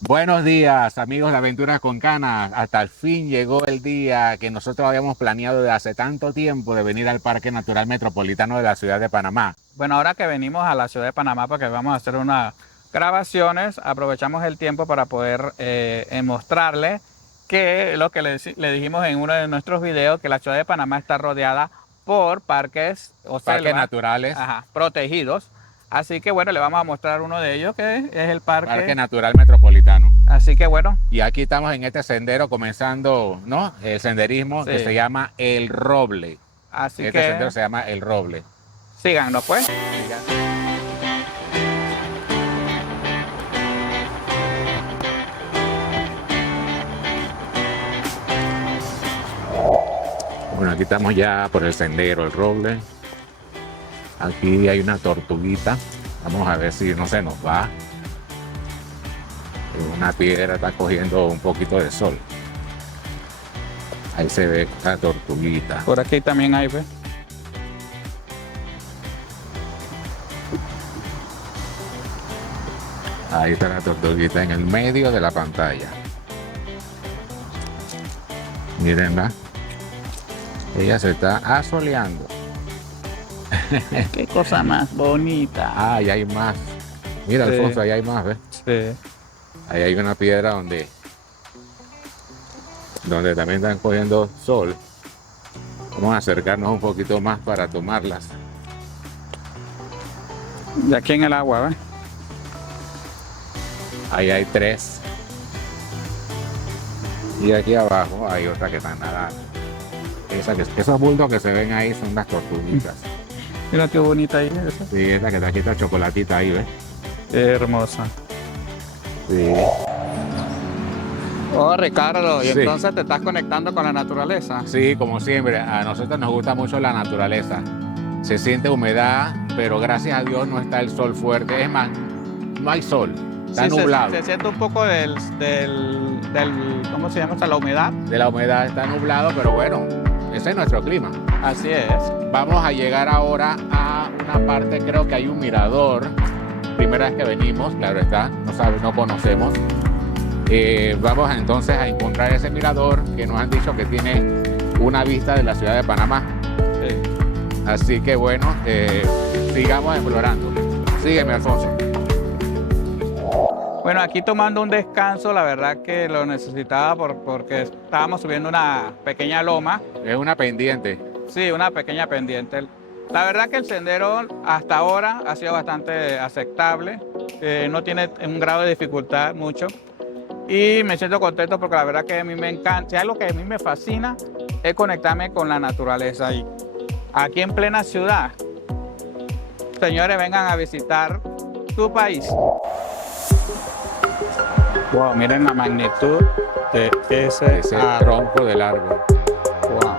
Buenos días, amigos de Aventuras con Canas. Hasta el fin llegó el día que nosotros habíamos planeado de hace tanto tiempo de venir al Parque Natural Metropolitano de la ciudad de Panamá. Bueno, ahora que venimos a la ciudad de Panamá porque vamos a hacer unas grabaciones, aprovechamos el tiempo para poder mostrarle que lo que le dijimos en uno de nuestros videos, que la ciudad de Panamá está rodeada por parques o Parques selvas, naturales, protegidos. Así que bueno, le vamos a mostrar uno de ellos que es el Parque parque. Natural Metropolitano. Así que bueno, Y aquí estamos en este sendero comenzando, ¿no? El senderismo sí. que se llama El Roble. Así Este que sendero se llama El Roble. síganos pues. Bueno, aquí estamos ya por el sendero El Roble. Aquí hay una tortuguita. Vamos a ver si no se nos va. Una piedra está cogiendo un poquito de sol. Ahí se ve la tortuguita. Por aquí también hay, pues. Ahí está la tortuguita en el medio de la pantalla. Mírenla. Ella se está asoleando. Qué cosa más bonita. Ah, y hay más. Mira, Sí. Alfonso, ahí hay más, ¿ves? Sí. Ahí hay una piedra donde también están cogiendo sol. Vamos a acercarnos un poquito más para tomarlas. Y aquí en el agua, ¿ves? Ahí hay tres. Y aquí abajo hay otra que están nadando. Esos bultos que se ven ahí son las tortuguitas. Mira qué bonita ahí esa. Sí, esa que está aquí, esta chocolatita ahí, ¿ves? Qué hermosa. Sí. Oh, Ricardo, y Sí. entonces te estás conectando con la naturaleza. Sí, como siempre, a nosotros nos gusta mucho la naturaleza. Se siente humedad, pero gracias a Dios no está el sol fuerte. Es más, no hay sol, está Sí, nublado. Se siente un poco ¿cómo se llama esta? La humedad. De la humedad está nublado, pero bueno, ese es nuestro clima. Así es. Vamos a llegar ahora a una parte, creo que hay un mirador. Primera vez que venimos, claro está, no conocemos. Vamos entonces a encontrar ese mirador que nos han dicho que tiene una vista de la ciudad de Panamá. Sí. Así que bueno, sigamos explorando. Sígueme, Alfonso. Bueno, aquí tomando un descanso, la verdad que lo necesitaba porque estábamos subiendo una pequeña loma. Es una pendiente. Sí, una pequeña pendiente. La verdad que el sendero hasta ahora ha sido bastante aceptable. No tiene un grado de dificultad mucho. Y me siento contento porque la verdad que a mí me encanta, si algo que a mí me fascina es conectarme con la naturaleza. Y aquí en plena ciudad, señores, vengan a visitar su país. Wow, miren la magnitud de ese tronco del árbol. Wow.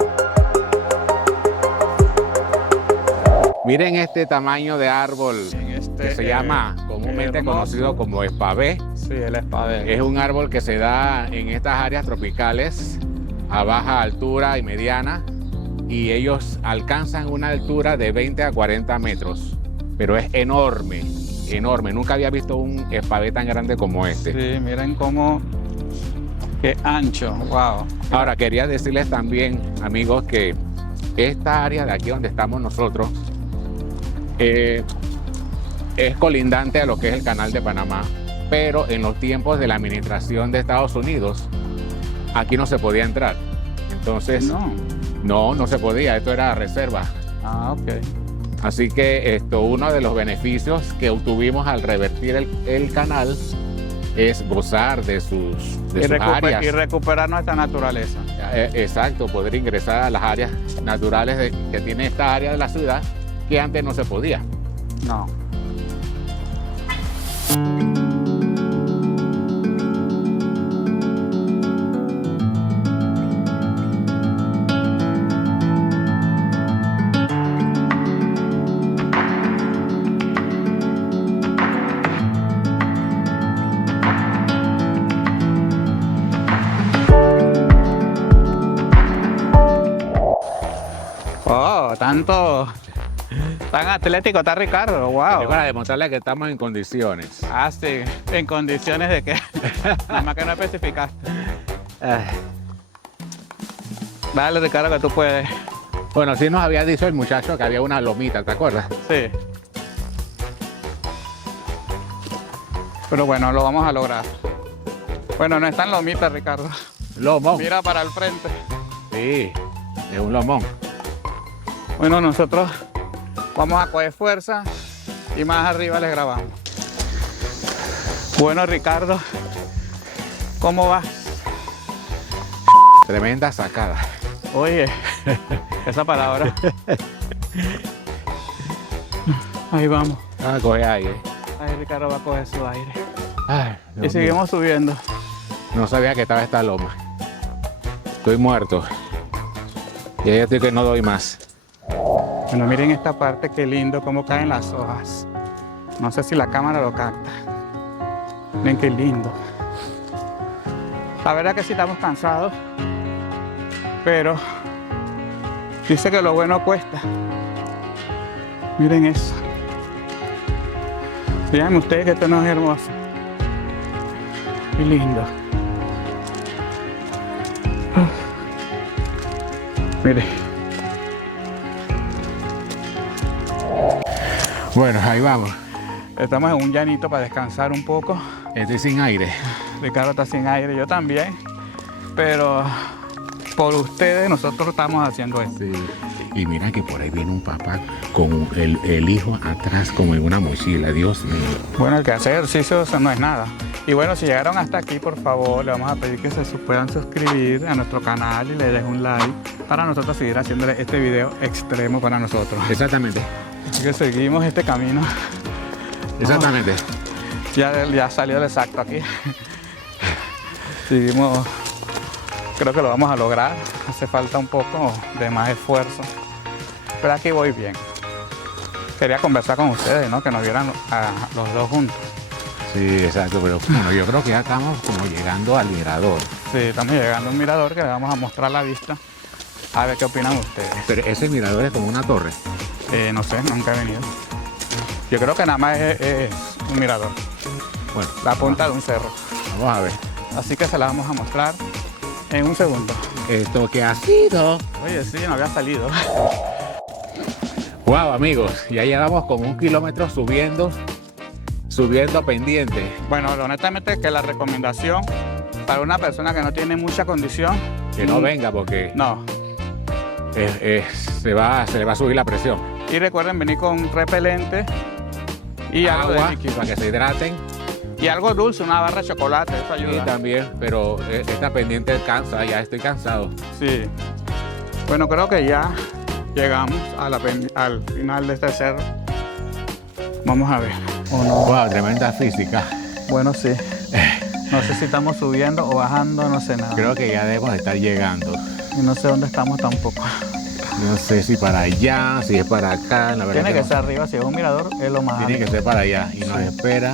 Miren este tamaño de árbol que se llama comúnmente hermoso. conocido como espavé. Sí, el espadé. Es un árbol que se da en estas áreas tropicales a baja altura y mediana, y ellos alcanzan una altura de 20 a 40 metros, pero es enorme, enorme. Nunca había visto un espavé tan grande como este. Sí, miren cómo, qué ancho, wow. Ahora, quería decirles también, amigos, que esta área de aquí donde estamos nosotros es colindante a lo que es el Canal de Panamá, pero en los tiempos de la administración de Estados Unidos, aquí no se podía entrar. Entonces, no se podía, esto era reserva. Ah, ok. Así que uno de los beneficios que obtuvimos al revertir el canal es gozar de sus áreas. Y recuperar nuestra naturaleza. Exacto, poder ingresar a las áreas naturales que tiene esta área de la ciudad, que antes no se podía. No. Oh, Tan atlético está Ricardo, Es wow. para demostrarle que estamos en condiciones. Ah, sí, en condiciones de que, nada más que no especificaste. Dale, Ricardo, que tú puedes. Bueno, sí nos había dicho el muchacho que había una lomita, ¿te acuerdas? Sí. Pero bueno, lo vamos a lograr. Bueno, no están lomitas, Ricardo. Lomón. Mira para el frente. Sí, es un lomón. Bueno, nosotros vamos a coger fuerza y más arriba les grabamos. Bueno, Ricardo, ¿cómo va? Tremenda sacada. Oye, esa palabra. Ahí vamos. Ah, coge aire. Ahí Ricardo va a coger su aire. Ay, Y Dios mío. seguimos subiendo. No sabía que estaba esta loma. Estoy muerto. Y ahí estoy que no doy más. Bueno, miren esta parte, qué lindo, cómo caen las hojas. No sé si la cámara lo capta. Miren qué lindo. La verdad que sí estamos cansados, pero dice que lo bueno cuesta. Miren eso. Díganme ustedes que esto no es hermoso. Qué lindo. Miren. Bueno, ahí vamos. Estamos en un llanito para descansar un poco. Estoy sin aire. Ricardo está sin aire, yo también. Pero por ustedes nosotros estamos haciendo esto. Sí. Y mira que por ahí viene un papá con el hijo atrás como en una mochila. Dios mío. Bueno, el que hace ejercicio eso no es nada. Y bueno, si llegaron hasta aquí, por favor, le vamos a pedir que se puedan suscribir a nuestro canal y le dejen un like para nosotros seguir haciendo este video extremo para nosotros. Exactamente. Así que seguimos este camino. Exactamente. Ya salió el exacto aquí. Seguimos, creo que lo vamos a lograr. Hace falta un poco de más esfuerzo. Pero aquí voy bien. Quería conversar con ustedes, ¿no? Que nos vieran a los dos juntos. Sí, exacto. Pero bueno, yo creo que ya estamos como llegando al mirador. Sí, estamos llegando a un mirador que le vamos a mostrar la vista. A ver qué opinan ustedes. Pero ese mirador es como una torre. No sé, nunca he venido. Yo creo que nada más es un mirador. Bueno, La punta de un cerro. vamos a ver. Así que se la vamos a mostrar en un segundo. Esto que ha sido. Oye, sí, no había salido. Wow, amigos, ya llevamos como 1 kilómetro subiendo pendiente. Bueno, honestamente que la recomendación para una persona que no tiene mucha condición, Que no venga porque no. se le va a subir la presión. Y recuerden venir con repelente y algo de Agua líquido. para que se hidraten. Y algo dulce, una barra de chocolate, eso Y ayuda. también, pero esta pendiente cansa, ya estoy cansado. Sí. Bueno, creo que ya llegamos al final de este cerro. Vamos a ver. ¿O no? Wow, tremenda física. Bueno, sí. No sé si estamos subiendo o bajando, no sé nada. Creo que ya debemos estar llegando. Y no sé dónde estamos tampoco. No sé si para allá, si es para acá. La verdad Tiene que no. ser arriba, si es un mirador, es lo más Tiene que ser para allá. Y nos espera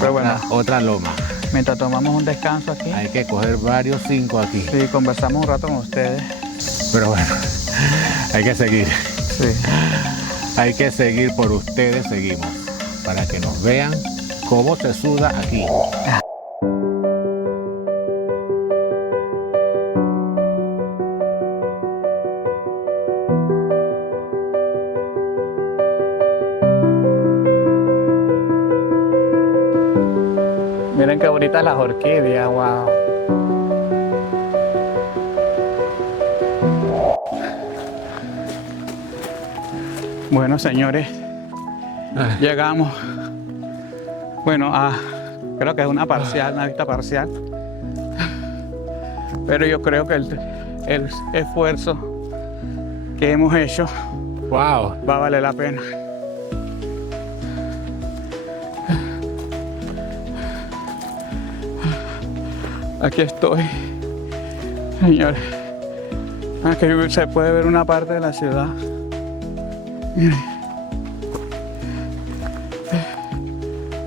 Pero bueno, otra loma. mientras tomamos un descanso aquí, Hay que coger varios 5 aquí. sí, conversamos un rato con ustedes. Pero bueno, hay que seguir. Sí. Hay que seguir por ustedes, seguimos. Para que nos vean cómo se suda aquí. Miren qué bonitas las orquídeas, wow. Bueno, señores, llegamos. Bueno, creo que es una parcial, una vista parcial. Pero yo creo que el esfuerzo que hemos hecho Wow. va a valer la pena. Aquí estoy, señores. Aquí se puede ver una parte de la ciudad. Miren.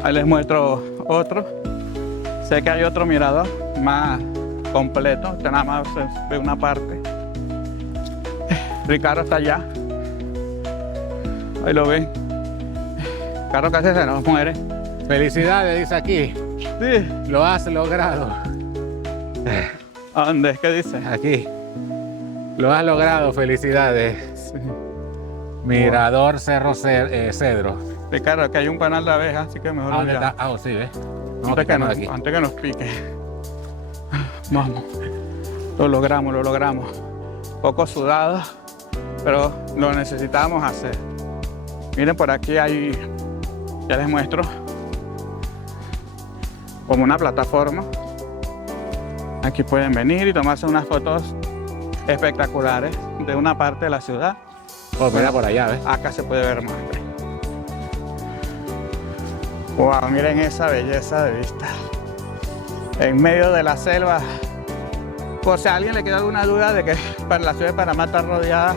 Ahí les muestro otro. Sé que hay otro mirador más completo. Este nada más se ve una parte. Ricardo está allá. Ahí lo ven. Carro casi se nos muere. Felicidades, dice aquí. Sí. Lo has logrado. ¿A dónde? ¿Qué dice? Aquí. Lo has logrado, felicidades. Mirador Cerro Cedro. Ricardo, que hay un panal de abejas, así que mejor ¿Dónde ya. está? Ah, sí, ¿ves? Vamos Antes a que, quitarnos de aquí. antes que nos pique. Vamos. Lo logramos, lo logramos. Poco sudado, pero lo necesitábamos hacer. Miren, por aquí hay, ya les muestro, como una plataforma. Aquí pueden venir y tomarse unas fotos espectaculares de una parte de la ciudad. Oh, mira por allá, ¿ves? Acá se puede ver más. Wow, miren esa belleza de vista. En medio de la selva. Por si a alguien le queda alguna duda de que para la ciudad de Panamá está rodeada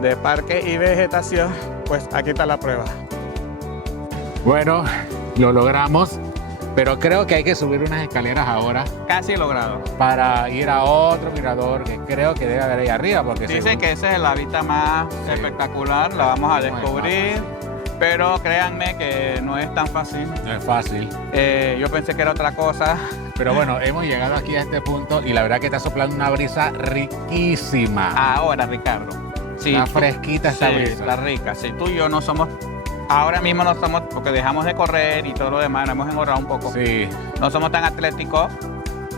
de parque y vegetación, pues aquí está la prueba. Bueno, lo logramos, pero creo que hay que subir unas escaleras ahora Casi logrado. para ir a otro mirador que creo que debe haber ahí arriba, porque Dicen que esa es la vista más espectacular, la vamos a descubrir, pero créanme que no es tan fácil. no es fácil. Yo pensé que era otra cosa. Pero bueno, hemos llegado aquí a este punto y la verdad que está soplando una brisa riquísima. Ahora, Ricardo. Sí, Está fresquita esta sí, brisa. está rica. Si tú y yo no somos, ahora mismo no somos, porque dejamos de correr y todo lo demás, nos hemos engordado un poco. Sí. No somos tan atléticos,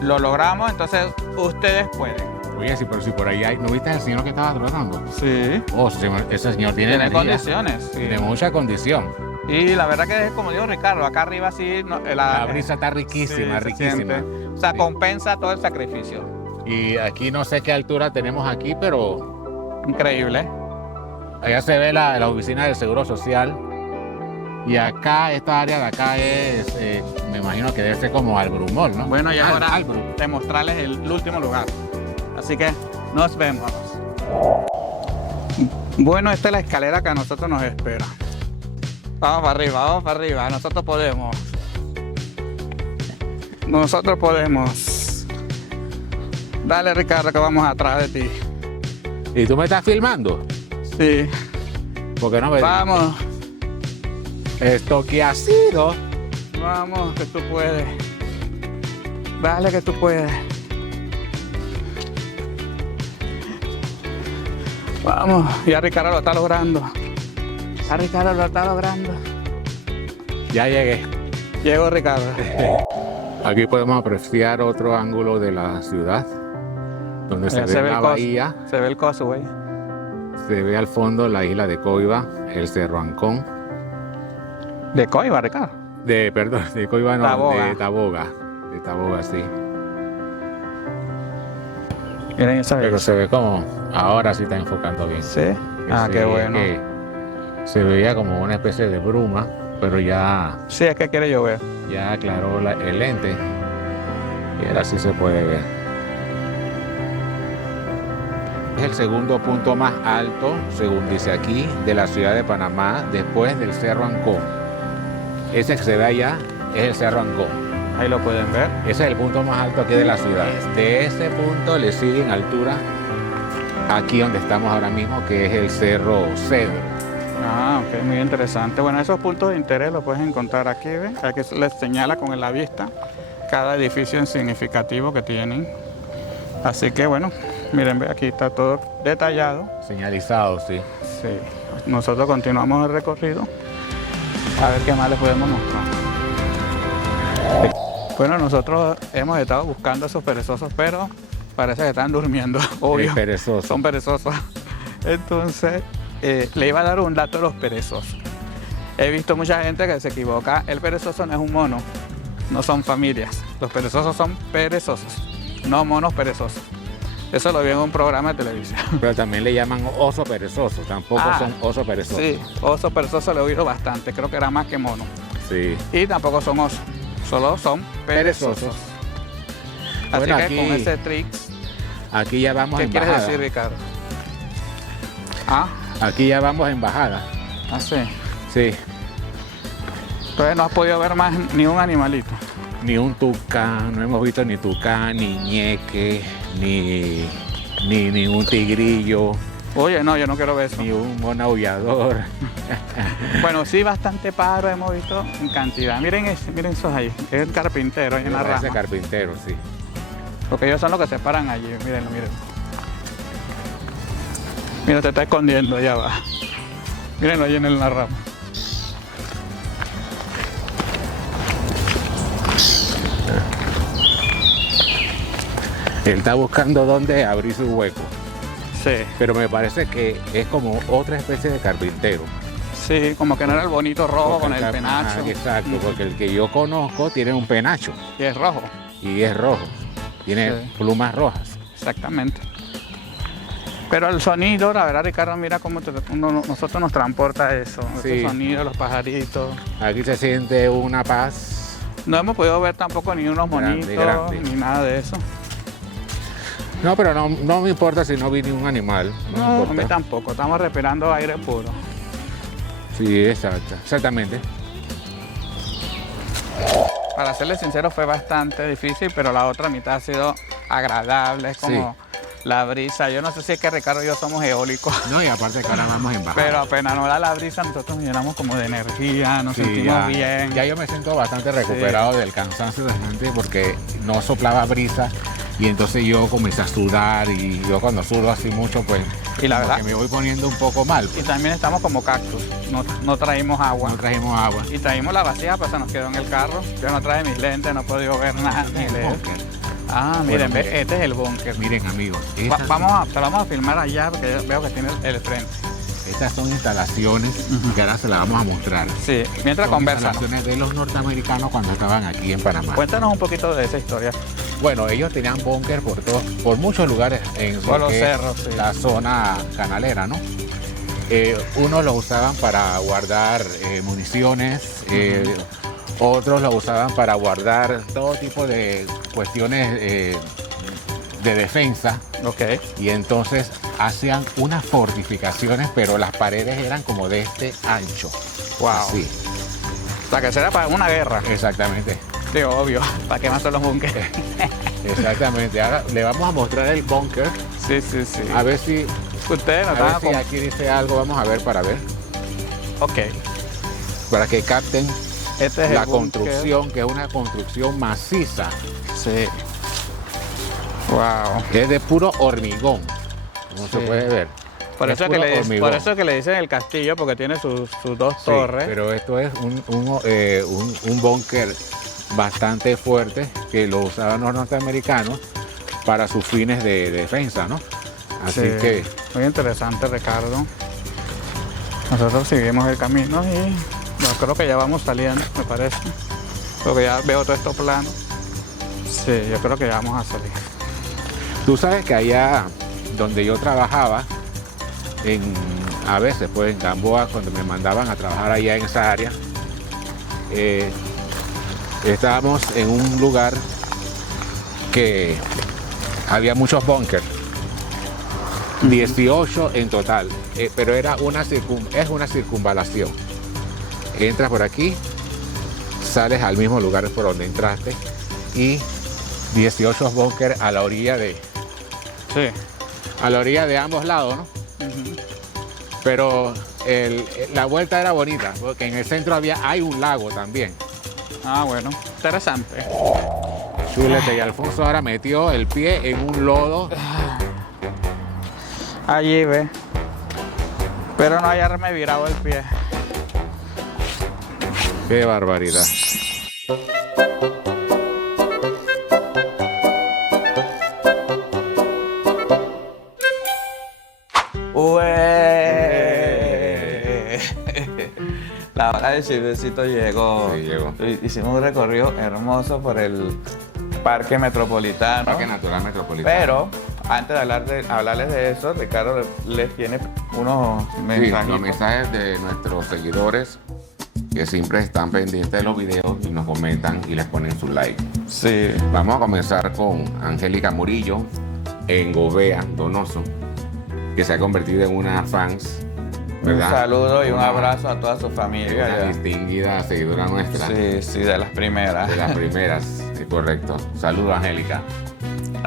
lo logramos, entonces ustedes pueden. Oye, sí, pero si por ahí hay... ¿No viste al señor que estaba tratando? Sí. Oh, ese señor tiene Tiene energía. condiciones. Sí. Tiene mucha condición. Y la verdad que es como dijo Ricardo, acá arriba sí, La brisa está sí, riquísima, se riquísima. siente. O sea, Sí. compensa todo el sacrificio. Y aquí no sé qué altura tenemos aquí, pero Increíble. allá se ve la oficina del Seguro Social. Y acá, esta área de acá es, me imagino que debe ser como Albrumol, ¿no? Bueno, y ahora Albrum. de mostrarles el último lugar. Así que nos vemos. Bueno, esta es la escalera que a nosotros nos espera. Vamos para arriba, nosotros podemos. Nosotros podemos. Dale, Ricardo, que vamos atrás de ti. ¿Y tú me estás filmando? Sí, Porque no me vamos, Esto que ha sido. vamos, que tú puedes. Dale, que tú puedes. Vamos, ya Ricardo lo está logrando. Ya Ricardo lo está logrando. Ya llegué. Llegó Ricardo. Aquí podemos apreciar otro ángulo de la ciudad, donde se Ya ve la el coso. bahía, Se ve el coso, güey. se ve al fondo la isla de Coiba, el Cerro Ancón, De Coiba, Ricardo. perdón, de Coiba no, Taboga. de Taboga, sí. Miren esa Pero belleza. se ve como, ahora sí está enfocando bien. Sí. Que Ah, se qué ve bueno. que se veía como una especie de bruma, pero ya Sí, es que quiere llover. aclaró el lente y ahora sí se puede ver. Es el segundo punto más alto, según dice aquí, de la ciudad de Panamá, después del Cerro Ancón. Ese que se ve allá es el Cerro Ancón. Ahí lo pueden ver. Ese es el punto más alto aquí de la ciudad. De ese punto le sigue en altura aquí donde estamos ahora mismo, que es el Cerro Cedro. Ah, ok, muy interesante. Bueno, esos puntos de interés los puedes encontrar aquí, ¿ves? Aquí les señala con la vista cada edificio en significativo que tienen. Así que bueno, miren, ve, aquí está todo detallado. Señalizado, sí. Sí. Nosotros continuamos el recorrido. A ver qué más les podemos mostrar. Bueno, nosotros hemos estado buscando a esos perezosos, pero parece que están durmiendo, obvio. Es perezoso. Son perezosos. Entonces, le iba a dar un dato a los perezosos. He visto mucha gente que se equivoca. El perezoso no es un mono, no son familias. Los perezosos son perezosos, no monos perezosos. Eso lo vi en un programa de televisión. Pero también le llaman oso perezoso. Tampoco Ah, son oso perezoso. Sí, oso perezoso lo he oído bastante, creo que era más que mono. Sí. Y tampoco son osos, solo son perezosos. Perezosos. Así Bueno, que aquí- con ese trick, Aquí ya vamos ¿qué en quieres bajada. decir, Ricardo? Ah, Aquí ya vamos en bajada. así. Sí. Entonces no has podido ver más ni un animalito. Ni un tucán, no hemos visto ni tucán, ni ñeque, ni un tigrillo. Oye, no, yo no quiero ver eso. ni un mono aullador. Bueno, sí, bastante pájaro hemos visto en cantidad. Miren esos ahí. Es el carpintero ahí en la Ese rama. carpintero, sí. Porque ellos son los que se paran allí. Mírenlo, miren. Mira, te está escondiendo, allá va. Mírenlo allí en la rama. Él está buscando dónde abrir su hueco. Sí, Pero me parece que es como otra especie de carpintero. sí, como que no era el bonito rojo Porque con el ajá, penacho. exacto, porque el que yo conozco tiene un penacho Y es rojo, y es rojo. Tiene Sí. plumas rojas. exactamente. Pero el sonido, la verdad, Ricardo, mira cómo nosotros nos transporta eso. Sí. Ese sonido, los pajaritos. Aquí se siente una paz. No hemos podido ver tampoco ni unos Grande, monitos, grande. ni nada de eso. No, pero no me importa si no vi ni un animal. No, No, me a mí importa. tampoco. Estamos respirando aire puro. Sí, exactamente. Para serles sincero, fue bastante difícil, pero la otra mitad ha sido agradable. Es como la brisa. Yo no sé si es que Ricardo y yo somos eólicos, No, y aparte que ahora vamos en bajada. pero apenas nos da la brisa, nosotros nos llenamos como de energía, nos Sí, sentimos bien. ya yo me siento bastante recuperado del cansancio de la gente porque no soplaba brisa y entonces yo comencé a sudar y yo cuando sudo así mucho pues Y la como verdad, que me voy poniendo un poco mal. y también estamos como cactus. No traímos agua. No trajimos agua. Y traímos la vasija, pues se nos quedó en el carro. Yo no traje mis lentes, no he podido ver nada ni leer. Búnker. Ah, miren, Bueno, ve, este es el búnker. Miren amigos, Te lo vamos a filmar allá porque veo que tiene el frente. estas son instalaciones que ahora se las vamos a mostrar. Sí, mientras Son conversan. instalaciones de los norteamericanos cuando estaban aquí en Panamá. Cuéntanos un poquito de esa historia. Bueno, ellos tenían búnker por muchos lugares en Por lo los que es cerros, sí. la zona canalera, ¿no? Unos lo usaban para guardar municiones, otros lo usaban para guardar todo tipo de cuestiones de defensa Ok. y entonces hacían unas fortificaciones, pero las paredes eran como de este ancho. Wow. Sí, O sea, que será para una guerra. exactamente. Sí, obvio. ¿Para qué más son los búnkeres? Exactamente. Ahora le vamos a mostrar el búnker. Sí, sí, sí. A ver si, Ustedes nos a ver van si aquí dice algo. Vamos a ver para ver. Ok. Para que capten Este es la el búnker. construcción, que es una construcción maciza. Sí. Wow. Que es de puro hormigón. Como se Sí. puede ver. Por Es eso, puro por hormigón. eso es que le dicen el castillo, porque tiene sus dos Sí, torres. pero esto es un búnker bastante fuerte que lo usaban los norteamericanos para sus fines de defensa, ¿no? Así Sí. que Muy interesante, Ricardo. Nosotros seguimos el camino y yo creo que ya vamos saliendo, me parece. Porque ya veo todo esto plano. Sí, yo creo que ya vamos a salir. tú sabes que allá donde yo trabajaba, a veces pues en Gamboa, cuando me mandaban a trabajar allá en esa área, estábamos en un lugar que había muchos búnkers, 18 en total, pero era es una circunvalación. Entras por aquí, sales al mismo lugar por donde entraste y 18 búnkers a la orilla Sí. de ambos lados, ¿no? Ujú. Pero la vuelta era bonita, porque en el centro hay un lago también. Ah, bueno. Interesante. Chulete, y Alfonso ahora metió el pie en un lodo. Allí ve. Pero no hayarme virado el pie. ¡Qué barbaridad! La hora del chivecito llegó. Sí, llegó. Hicimos un recorrido hermoso por el Parque Metropolitano. Parque Natural Metropolitano. Pero antes de hablarles de eso, Ricardo les tiene unos Sí, mensajes. los mensajes de nuestros seguidores que siempre están pendientes de los videos y nos comentan y les ponen su like. Sí. Vamos a comenzar con Angélica Murillo en Gobea, Donoso, que se ha convertido en una fans, ¿verdad? Un saludo y un Una- abrazo a toda su familia. Una ya. distinguida seguidora nuestra, Sí, sí, de las primeras. de las primeras, sí, correcto. Saludos, Angélica.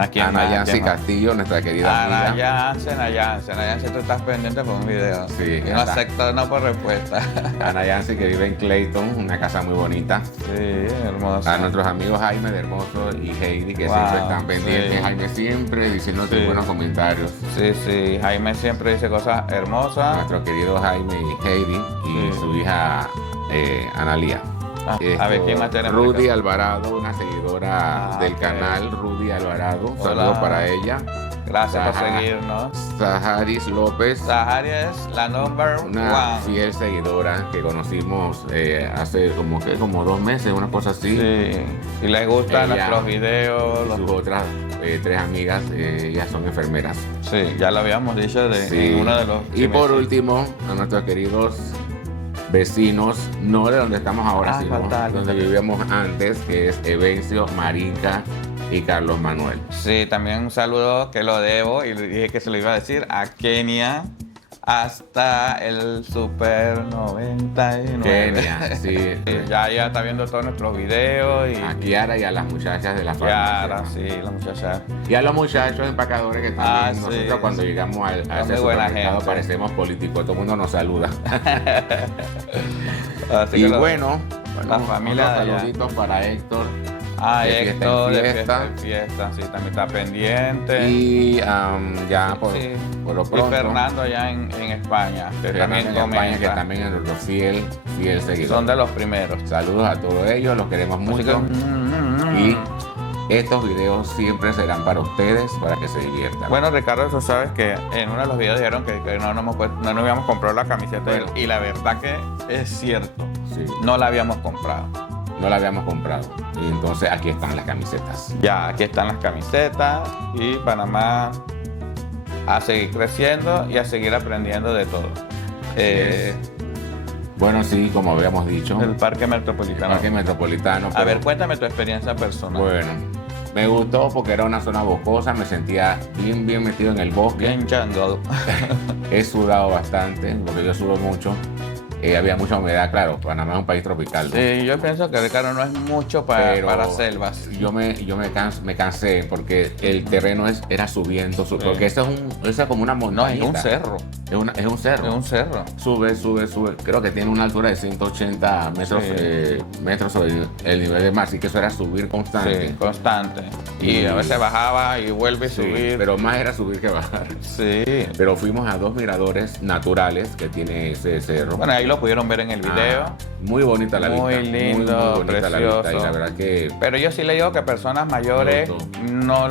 Aquí en Ana Yancy Castillo, nuestra querida Ana amiga. Yancy, tú estás pendiente por un video. Sí, Y no acepto no por respuesta. Ana Yancy, que vive en Clayton, una casa muy bonita. Sí, hermoso. A nuestros amigos Jaime de Hermoso y Heidi, que Wow, siempre están pendientes. sí. Jaime siempre diciéndote Sí. buenos comentarios. Sí, Jaime siempre dice cosas hermosas. Nuestro querido Jaime y Heidi y Sí. su hija Analía. A ver, ¿quién más tenemos? Rudy Alvarado, una seguidora del ok. canal, Rudy Alvarado. Hola. Saludos para ella. Gracias por Ajá. seguirnos. Saharis López, Sahari es la number una one. fiel seguidora que conocimos hace como 2 meses, una cosa así. Sí, y les gustan Ella. nuestros videos. Y sus otras 3 amigas, ellas son enfermeras. Sí, ya lo habíamos dicho Sí. en uno de los. Y por último, a nuestros queridos vecinos, no de donde estamos ahora, Ah, sino falta algo. donde vivíamos antes, que es Evencio, Marinka y Carlos Manuel. Sí, también un saludo que lo debo y le dije que se lo iba a decir a Kenia hasta el Super 99. Kenia, sí. Sí, ya está viendo todos nuestros videos y A Kiara y a las muchachas de la Kiara, farmacia. sí, la muchacha. Y a los muchachos empacadores que están Ah, viendo. sí, Nosotros cuando sí. llegamos a Son ese muy buena supermercado gente. parecemos políticos, todo el mundo nos saluda. Así Y que lo- bueno, la familia unos de allá. saluditos para Héctor. Ah, de fiesta en Héctor, de fiesta. fiesta en fiesta, sí, también está pendiente. Y ya por, Sí. por lo Y pronto, Fernando allá en España, que Fernando también en España, que comenta. también es nuestro fiel seguidor. Son de los primeros. Saludos a todos ellos, los queremos Así que, mucho. Y estos videos siempre serán para ustedes, para que se diviertan. Bueno, Ricardo, tú sabes que en uno de los videos dijeron que no nos habíamos comprado la camiseta de él, Bueno. y la verdad que es cierto, Sí, no la habíamos comprado. no la habíamos comprado. Y entonces aquí están las camisetas. Ya, aquí están las camisetas y Panamá a seguir creciendo y a seguir aprendiendo de todo. Bueno, sí, como habíamos dicho, El Parque el Metropolitano. Parque Metropolitano. A pero, ver, cuéntame tu experiencia personal. bueno, me gustó porque era una zona boscosa, me sentía bien metido en el bosque. Bien jungle. He sudado bastante, porque yo sudo mucho. Había mucha humedad, claro, Panamá es un país tropical, ¿no? Sí, yo pienso que Ricardo no es mucho Pero para selvas. Yo me cansé porque el terreno era subiendo, porque eso es como una No, montaña. es un cerro. Es un cerro. Es un cerro. Sube. Creo que tiene una altura de 180 metros, Sí. metros sobre el nivel del mar, así que eso era subir constante. Sí, constante. Y Y- a veces bajaba y vuelve a Sí, subir. pero más era subir que bajar. Sí. Pero fuimos a 2 miradores naturales que tiene ese cerro. Bueno, ahí lo pudieron ver en el video. Ah, muy bonita la Muy vista. lindo, muy bonita la vista. Y precioso. la verdad que Pero yo sí le digo que personas mayores no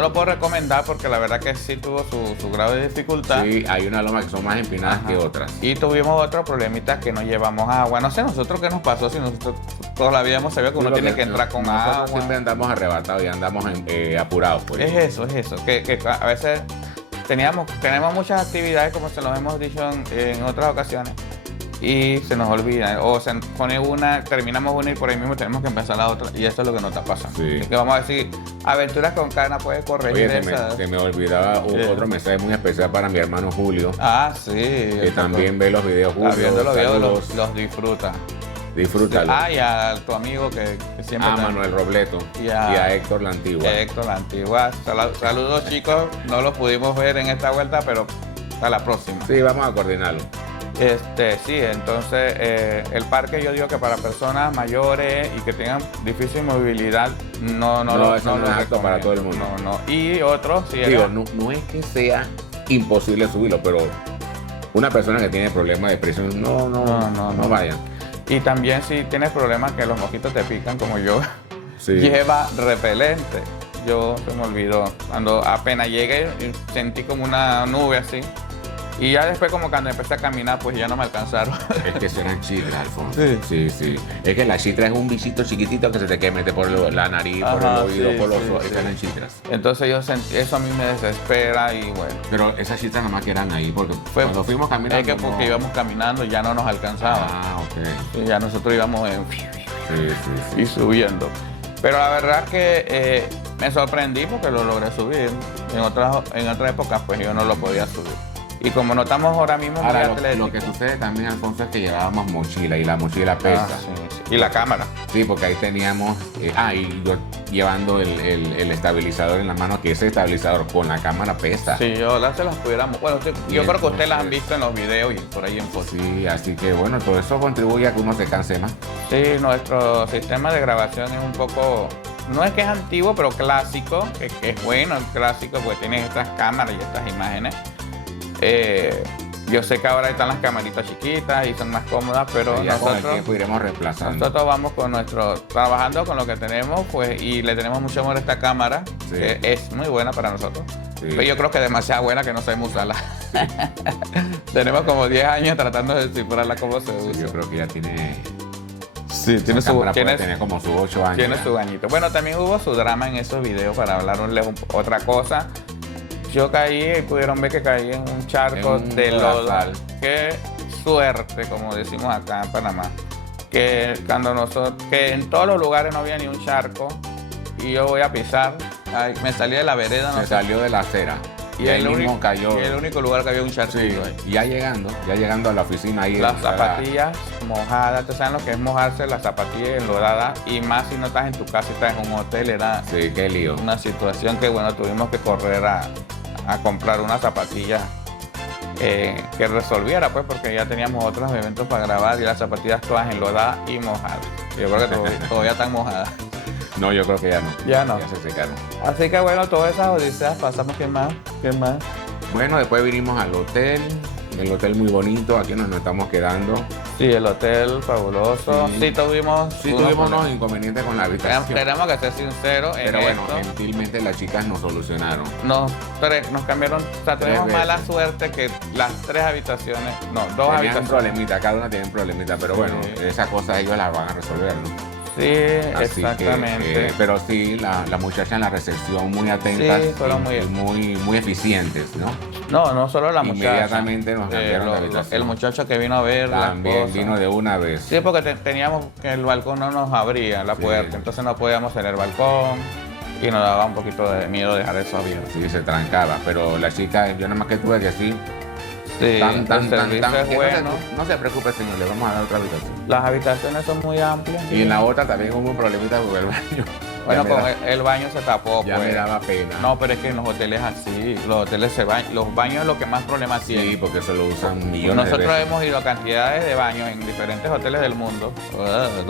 lo puedo recomendar, porque la verdad que sí tuvo su grado de dificultad. sí, hay unas lomas que son más empinadas Ajá. que otras. Y tuvimos otro problemita, que no llevamos agua. No sé nosotros qué nos pasó, si nosotros toda la vida hemos sabido que uno Sí, tiene porque que entrar con nosotros agua. siempre andamos arrebatados y andamos apurados. Pues. Es eso. Que a veces tenemos muchas actividades, como se los hemos dicho en otras ocasiones, y se nos olvida. O se pone una, terminamos una y por ahí mismo tenemos que empezar la otra. Y eso es lo que nos está pasando. Sí. Así que vamos a decir, Aventuras con Cana puede corregir Oye, esas. se me olvidaba Sí. otro mensaje muy especial para mi hermano Julio, Ah, sí. que también ve los videos. está Julio, viendo los videos, saludos, los disfruta. disfrútalo. Ah, y a tu amigo que siempre A está- Manuel Robleto Y a- Héctor La Antigua. Héctor La Antigua. Saludos, chicos. No los pudimos ver en esta vuelta, pero hasta la próxima. Sí, vamos a coordinarlo. Sí, entonces el parque, yo digo que para personas mayores y que tengan difícil movilidad no eso no lo es apto para recomiendo. todo el mundo. No. Y otros, sí, Digo, no es que sea imposible subirlo, pero una persona que tiene problemas de presión, no vayan. y también si tienes problemas que los mosquitos te pican, como yo, Sí. lleva repelente. Yo se me olvidó, cuando apenas llegué sentí como una nube así, y ya después como cuando empecé a caminar, pues ya no me alcanzaron. Es que eso eran chitras, Alfonso. Sí. Sí. Es que la chitra es un bichito chiquitito que se te mete por la nariz, por Ajá, el oído, sí, por los sí, ojos. sí. Esas eran chitras. Entonces yo sentí, eso a mí me desespera y bueno. Pero esas chitras nada más que eran ahí, porque Fue- cuando fuimos caminando. Es que porque íbamos caminando y ya no nos alcanzaba. Ah, ok. Y ya nosotros íbamos Sí. y subiendo. Pero la verdad que me sorprendí porque lo logré subir. En otras épocas pues yo no lo podía subir. Y como no estamos ahora mismo muy Ahora, lo atléticos. que sucede también, Alfonso, es que llevábamos mochila y la mochila pesa. Ah, sí, sí. Y la cámara. Sí, porque ahí teníamos, y yo llevando el estabilizador en la mano, que ese estabilizador con la cámara pesa. Sí, ojalá se las pudiéramos. Bueno, Y yo creo que ustedes las han entonces- visto en los videos y por ahí en fotos. Sí, así que bueno, todo eso contribuye a que uno se canse más. Sí, nuestro sistema de grabación es un poco, no es que es antiguo, pero clásico, que es bueno el clásico porque tiene estas cámaras y estas imágenes. Yo sé que ahora están las camaritas chiquitas y son más cómodas, pero Ya con el nosotros, tiempo iremos reemplazando. vamos con trabajando con lo que tenemos, pues, y le tenemos mucho amor a esta cámara, Sí. que es muy buena para nosotros. Sí. Pero yo creo que demasiado buena que no sabemos usarla. Tenemos como 10 años tratando de descifrarla cómo se Sí, usa. yo creo que ya tiene. Sí, Esa cámara puede tener como sus 8 años. tiene ya. su bañito. Bueno, también hubo su drama en esos videos para hablarles otra cosa. Yo caí, pudieron ver que caí en un charco En un de lodo. lodazal. Qué suerte, como decimos acá en Panamá. Que que en todos los lugares no había ni un charco y yo voy a pisar. Ay, me salí de la vereda, no Se sé. salió de la acera. Y el ahí mismo único, cayó. y el único lugar que había un charco. Sí, ya llegando a la oficina ahí. Las estaba- zapatillas mojadas, ¿ustedes saben lo que es mojarse las zapatillas enlodadas? Y más si no estás en tu casa y estás en un hotel, era Sí, qué lío. una situación que, bueno, tuvimos que correr a comprar unas zapatillas que resolviera, pues, porque ya teníamos otros eventos para grabar y las zapatillas todas enlodadas y mojadas. Yo creo que todavía están mojadas. No, yo creo que ya no. Ya no. Ya se secaron. Así que, bueno, todas esas odiseas pasamos. ¿Qué más? ¿Qué más? Bueno, después vinimos al hotel. El hotel muy bonito. Aquí nos estamos quedando. Sí, el hotel fabuloso. Sí. Sí, tuvimos Tuvimos unos problemas. inconvenientes con la habitación. Tenemos que ser sinceros en Pero bueno, esto. gentilmente las chicas nos solucionaron. Nos cambiaron, o sea, tenemos veces. mala suerte que las 3 habitaciones, no, 2 Tenían un habitaciones. problemita, cada una tiene un problemita, pero bueno, Sí. esas cosas ellos las van a resolver, ¿no? Sí, Así exactamente. que, pero sí, la muchacha en la recepción muy atentas Sí, fueron muy- y muy eficientes, ¿no? No solo la muchacha. Inmediatamente nos cambiaron de habitación. El muchacho que vino a ver las También cosas. vino de una vez. Sí, porque teníamos que el balcón no nos abría la Sí. puerta, entonces no podíamos tener balcón y nos daba un poquito de miedo dejar eso abierto. Sí, se trancaba, pero la chica, yo nada más que tuve que decir, Sí, el el servicio es que bueno. no se preocupe, señor, le vamos a dar otra habitación. Las habitaciones son muy amplias. Y en la otra también hubo un problemita con el baño. Bueno, Ya me con da- el baño se tapó, ya pues. me daba pena. No, pero es que en los hoteles así, los hoteles se bañan, los baños es lo que más problemas Sí, tienen. porque eso lo usan millones de Nosotros veces. hemos ido a cantidades de baños en diferentes hoteles del mundo.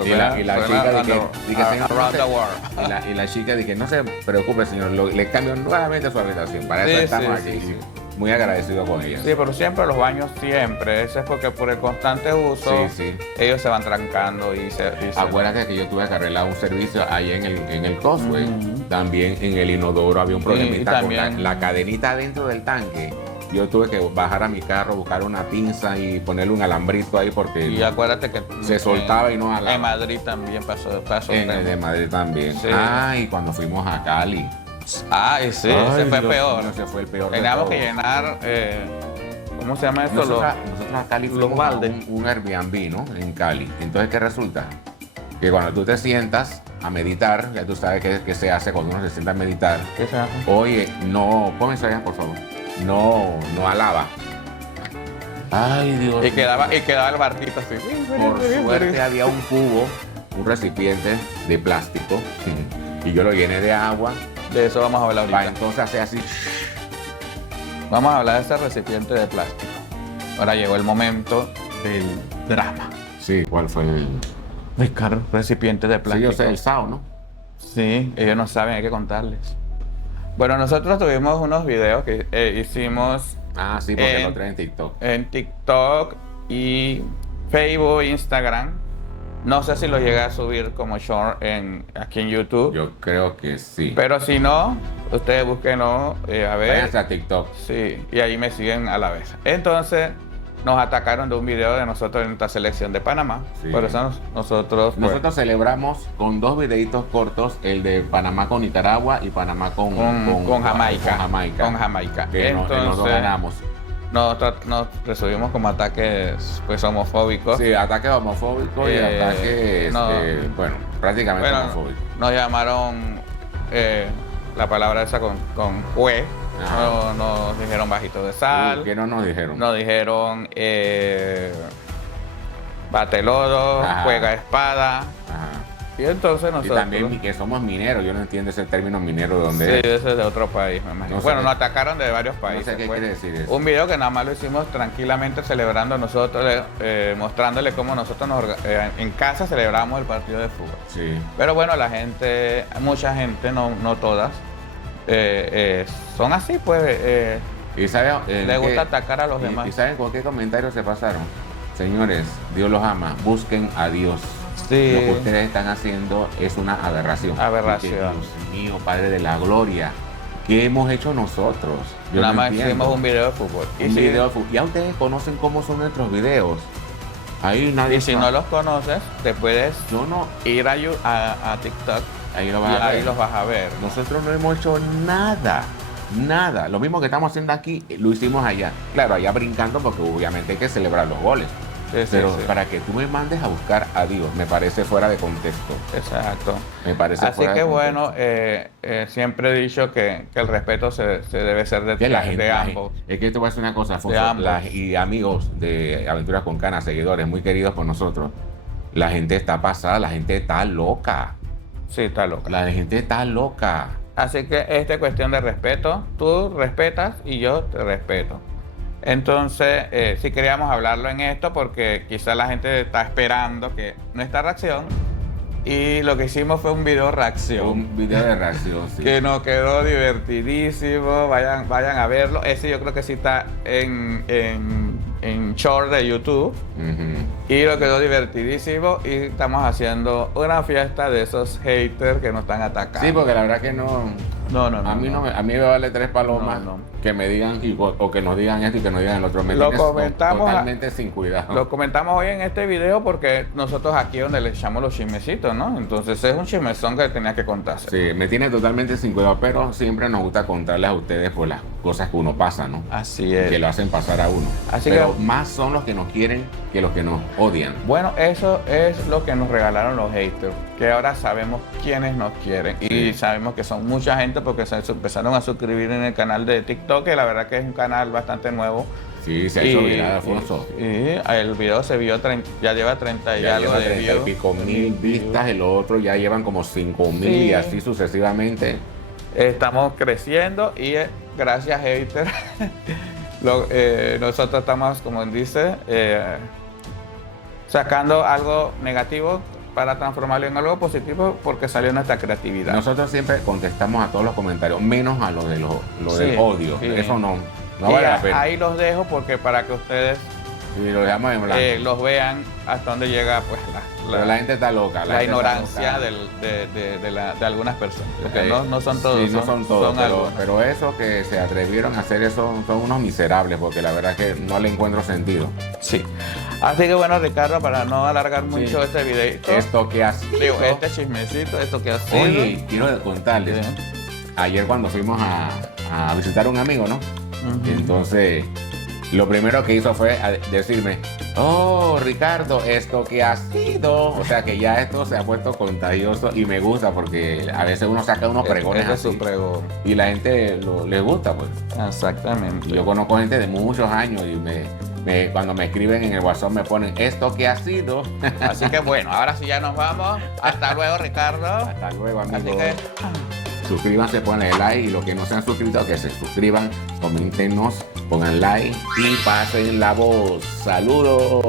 Y la chica dije, señor, no around se- the world. y la chica dije, no se preocupe, señor, le cambio nuevamente su habitación. Para eso Sí, estamos sí, aquí. sí, sí. Muy agradecido con ella. Sí, pero siempre los baños, siempre. Eso es porque por el constante uso, Sí, sí. ellos se van trancando y se Acuérdate que yo tuve que arreglar un servicio ahí en el Causeway. Ujú. También en el inodoro había un problemita con también. la cadenita dentro del tanque. Yo tuve que bajar a mi carro, buscar una pinza y ponerle un alambrito ahí porque Y acuérdate que se soltaba y no jalaba. en Madrid también pasó En el tema. de Madrid también. Sí. Y cuando fuimos a Cali. Ah, y sí, Ay, ese fue Dios peor. mío, ese fue el peor de Teníamos todos. que llenar, ¿cómo se llama esto? Nosotros a Cali los fuimos a baldes. un Airbnb, ¿no? En Cali. Entonces, ¿qué resulta? Que cuando tú te sientas a meditar, ya tú sabes qué se hace cuando uno se sienta a meditar. ¿Qué se hace? Oye, no, ponme eso allá, por favor. No alaba. Ay, Dios Y quedaba el barquito así. Por suerte había un cubo, un recipiente de plástico, y yo lo llené de agua. De eso vamos a hablar Para ahorita. entonces hacer así. Vamos a hablar de ese recipiente de plástico. Ahora llegó el momento del drama. Sí, ¿cuál fue el...? Ricardo, recipiente de Sí, plástico. yo sé, el SAO, ¿no? Sí, ellos no saben, hay que contarles. Bueno, nosotros tuvimos unos videos que hicimos Ah, sí, porque En- lo traen en TikTok. en TikTok y Facebook, Instagram. No sé si lo llegué a subir como short aquí en YouTube. Yo creo que sí. Pero si no, ustedes búsquenlo, a ver. Váyanse a TikTok. Sí, y ahí me siguen a la vez. Entonces, nos atacaron de un video de nosotros en nuestra selección de Panamá. Sí. Por eso nosotros... pues, Nosotros celebramos con 2 videitos cortos, el de Panamá con Nicaragua y Panamá con Jamaica. Con Jamaica. Con Jamaica. Que los dos Entonces, ganamos. nos recibimos como ataques pues homofóbicos. Sí, ataques homofóbicos y Eh, ataques, no. bueno, prácticamente Bueno, homofóbicos. nos llamaron la palabra esa con cue. Ajá. No nos dijeron bajito de sal. ¿Qué no nos dijeron? Nos dijeron batelodo, Ajá. juega espada. Ajá. Y entonces Y nosotros... también que somos mineros, yo no entiendo ese término minero de Sí, dónde es. ese es de otro país, me imagino. No sé Bueno, qué- nos atacaron de varios No países. sé qué pues. quiere decir eso. Un video que nada más lo hicimos tranquilamente celebrando nosotros, mostrándole cómo nosotros en casa celebramos el partido de fútbol. Sí. Pero bueno, la gente, mucha gente, no todas, son así, pues, ¿Y sabe, le gusta atacar a los demás. ¿Y saben con qué comentarios se pasaron? Señores, Dios los ama, busquen a Dios. Sí. Lo que ustedes están haciendo es una aberración. Aberración. Porque, Dios mío, Padre de la Gloria, ¿qué hemos hecho nosotros? Yo Nada no más entiendo. hicimos un video de fútbol. Un video de fútbol. Ya ustedes conocen cómo son nuestros videos. Ahí nadie Y si sabe. no los conoces, te puedes Yo no. ir a TikTok Ahí lo y vas a ahí ver. los vas a ver. Nosotros no hemos hecho nada. Nada. Lo mismo que estamos haciendo aquí, lo hicimos allá. Claro, allá brincando porque obviamente hay que celebrar los goles. Sí, sí, Pero sí. para que tú me mandes a buscar a Dios, me parece fuera de contexto. Exacto. Me parece Así fuera que de bueno, siempre he dicho que el respeto se debe ser que la gente, de la ambos. gente- es que te voy a decir una cosa, Afonso, De ambos. y amigos de Aventuras con Canas, seguidores muy queridos por nosotros, la gente está pasada, la gente está loca, Sí, está loca. la gente está loca. Así que esta es cuestión de respeto. Tú respetas y yo te respeto. Entonces, sí queríamos hablarlo en esto porque quizá la gente está esperando que nuestra reacción, y lo que hicimos fue un video reacción. Un video de reacción, sí. Que nos quedó divertidísimo, vayan a verlo. Ese yo creo que sí está en short de YouTube. Ujú. Y lo quedó divertidísimo y estamos haciendo una fiesta de esos haters que nos están atacando. Sí, porque la verdad que no, No, a mí no me, a mí me vale tres palomas No. que me digan o que nos digan esto y que nos digan el otro. Me Lo tienes comentamos totalmente sin cuidado. Lo comentamos hoy en este video porque nosotros aquí donde le echamos los chismecitos, ¿no? Entonces es un chismezón que tenía que contarse. Sí, me tiene totalmente sin cuidado, pero siempre nos gusta contarles a ustedes por las cosas que uno pasa, ¿no? Así Que es. lo hacen pasar a uno. Así pero que- más son los que nos quieren que los que nos odian. Bueno, eso es lo que nos regalaron los haters, que ahora sabemos quiénes nos quieren y sabemos que son mucha gente porque se empezaron a suscribir en el canal de TikTok, que la verdad que es un canal bastante nuevo. Sí, se ha hecho viral, Alfonso. Y el video se vio, ya lleva 30 y Ya algo lleva de 30 y views. pico mil vistas, el otro ya llevan como 5.000 Sí. y así sucesivamente. Estamos creciendo y gracias hater. Nosotros estamos, como dice, sacando algo negativo para transformarlo en algo positivo porque salió nuestra creatividad. Nosotros siempre contestamos a todos los comentarios, menos a lo de lo del Sí, odio. sí. Eso no Y vale la pena. ahí los dejo porque para que ustedes Y lo dejamos en blanco. los vean hasta dónde llega pues Pero la gente está loca. la gente ignorancia está loca. de algunas personas. Porque Eh, no son todos. Sí, no son todos, pero, algunos. pero esos que se atrevieron a hacer eso son unos miserables, porque la verdad que no le encuentro sentido. Sí. Así que bueno, Ricardo, para no alargar mucho este videito, Esto que ha sido. digo, este chismecito, esto que ha sido. Oye, quiero contarles, Sí. ayer cuando fuimos a visitar a un amigo, ¿no? Ujú. Entonces, lo primero que hizo fue decirme, oh, Ricardo, esto que ha sido. O sea que ya esto se ha puesto contagioso y me gusta porque a veces uno saca unos pregones Ese es su así pregón. y la gente le gusta, pues. Exactamente. Y yo conozco gente de muchos años y cuando me escriben en el WhatsApp me ponen esto que ha sido. Así que bueno, ahora sí ya nos vamos. Hasta luego, Ricardo. Hasta luego, amigos. Así que Suscríbanse, pongan el like y los que no se han suscrito, que se suscriban, coméntenos, pongan like y pasen la voz. ¡Saludos!